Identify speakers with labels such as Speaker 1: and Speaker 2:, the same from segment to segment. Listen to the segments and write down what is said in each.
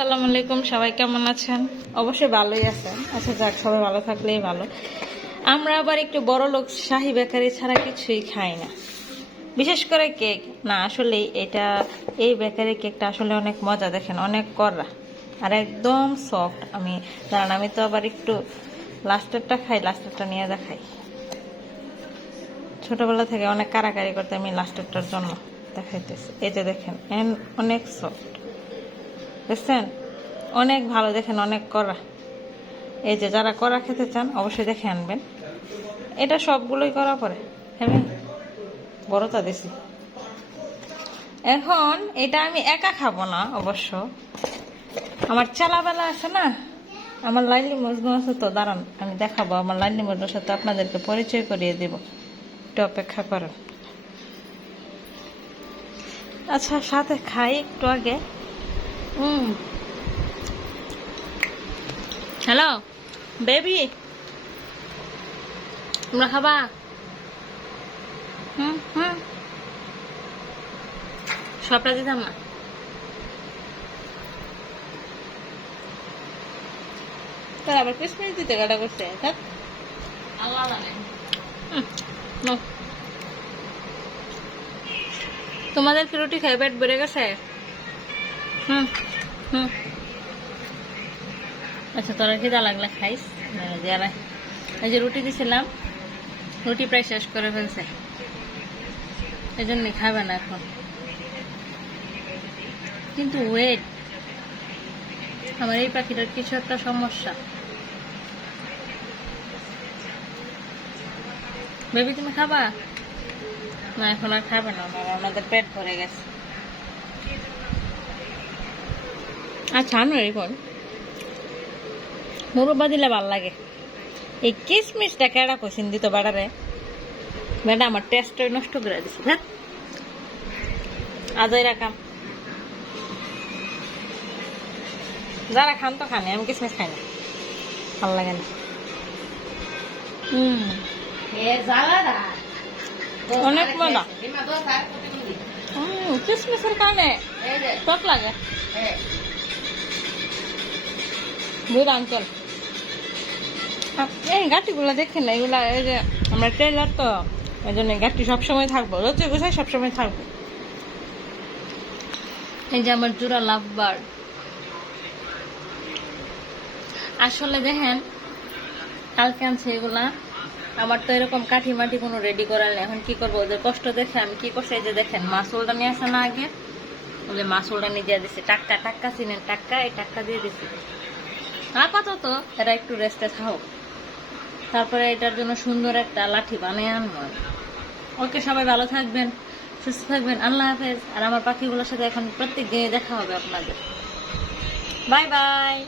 Speaker 1: আসসালামু আলাইকুম, সবাই কেমন আছেন? অবশ্যই ভালোই আছেন। আচ্ছা যাক, সবাই ভালো থাকলেই ভালো। আমরা আবার একটু বড় লোক শাহি বেকারি ছাড়া কিছুই খাই না। বিশেষ করে কেক। না, আসলে এটা, এই বেকারি কেকটা আসলে অনেক মজা, দেখেন, অনেক কড়া। আর একদম সফট আমি, দাঁড়ান, আমি তো আবার একটু লাস্টারটা খাই, লাস্টারটা নিয়ে দেখাই। ছোটবেলা থেকে অনেক কারাকারি করতে আমি লাস্টারটার জন্য দেখাইতেছি। এই যে দেখেন অনেক সফট দেখছেন? অনেক ভালো, দেখেন অনেক কড়া। এই যে যারা কড়া খেতে চান, অবশ্যই দেখে আনবেন। এটা সবগুলোই করা পরে হ্যাঁ বড়টা দিছি। এখন এটা আমি একা খাব না, অবশ্য। আমার চালাবেলা আছে না, আমার লাইলি মজনু আছে তো, দাঁড়ান, আমি দেখাবো। আমার লাইলি মজনুর সাথে আপনাদেরকে পরিচয় করিয়ে দেব, একটু অপেক্ষা করেন। আচ্ছা সাথে খাই একটু আগে। হুম হ্যালো বেবি তোমরা খাবা হুম হুম সবটা দিতাম না তার আবার ক্রিসমাস দিতে গাড়া করছে ধ্যাৎ।
Speaker 2: আল্লাহ জানে
Speaker 1: তোমাদের কি রুটি খাই পেট বেড়ে গেছে হুম আচ্ছা তোরা খিদা লাগলে খাইস। এই যে রুটি দিছিলাম, রুটি প্রায় শেষ করে ফেলছে। এই জন্যই খাবে না এখন। কিন্তু ওয়েট আমার এই পাখিটার কিছু একটা সমস্যা। বেবি, তুমি খাবা? না, এখন আর খাবে না। বাবা আমাদের পেট ভরে গেছে। আচ্ছা আনো এখন মুরব্বা দিলে ভালো লাগে। এই কিসমিসটা কেডা কইছেন দিত বেড়ারে? বেটা আমার টেস্টই নষ্ট করে দিছে। হ্যাঁ আজই রাখাম। যারা খান তো খানে আমি কিসমিস খাই না। ভালো লাগে না। হুম অনেক মজা।
Speaker 2: আর
Speaker 1: হুম কিসমিসের কানে টক লাগে।
Speaker 2: এই
Speaker 1: দেখেন না, এগুলা এই যে আমরা তো, এই সবসময় থাকব। থাকব। এই যে আমার জোড়া আসলে দেখেন, কালকে আনছে এগুলা। আমার তো এরকম কাঠি মাটি কোনো রেডি করার নেই। এখন কি করব? ওদের কষ্ট দেখে আমি কি করছি? এই যে দেখেন, মাসুলটা নিয়ে আসে না আগে। ওদের মাসুলটা নিয়ে দিয়ে দিছে। টাক্কা টাক্কা চিনেন টাক্কা এই টাক্কা দিয়ে দিছে। আপাতত এরা একটু রেস্টে থাকুক। তারপরে এটার জন্য সুন্দর একটা লাঠি বানিয়ে আনব। ওকে সবাই ভালো থাকবেন, সুস্থ থাকবেন, আল্লাহ হাফেজ। আর আমার পাখিগুলোর সাথে এখন প্রত্যেক দিনে দেখা হবে আপনাদের। Bye bye.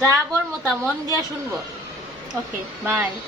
Speaker 1: যা বলব তা মন দিয়া শুনব। Okay, bye.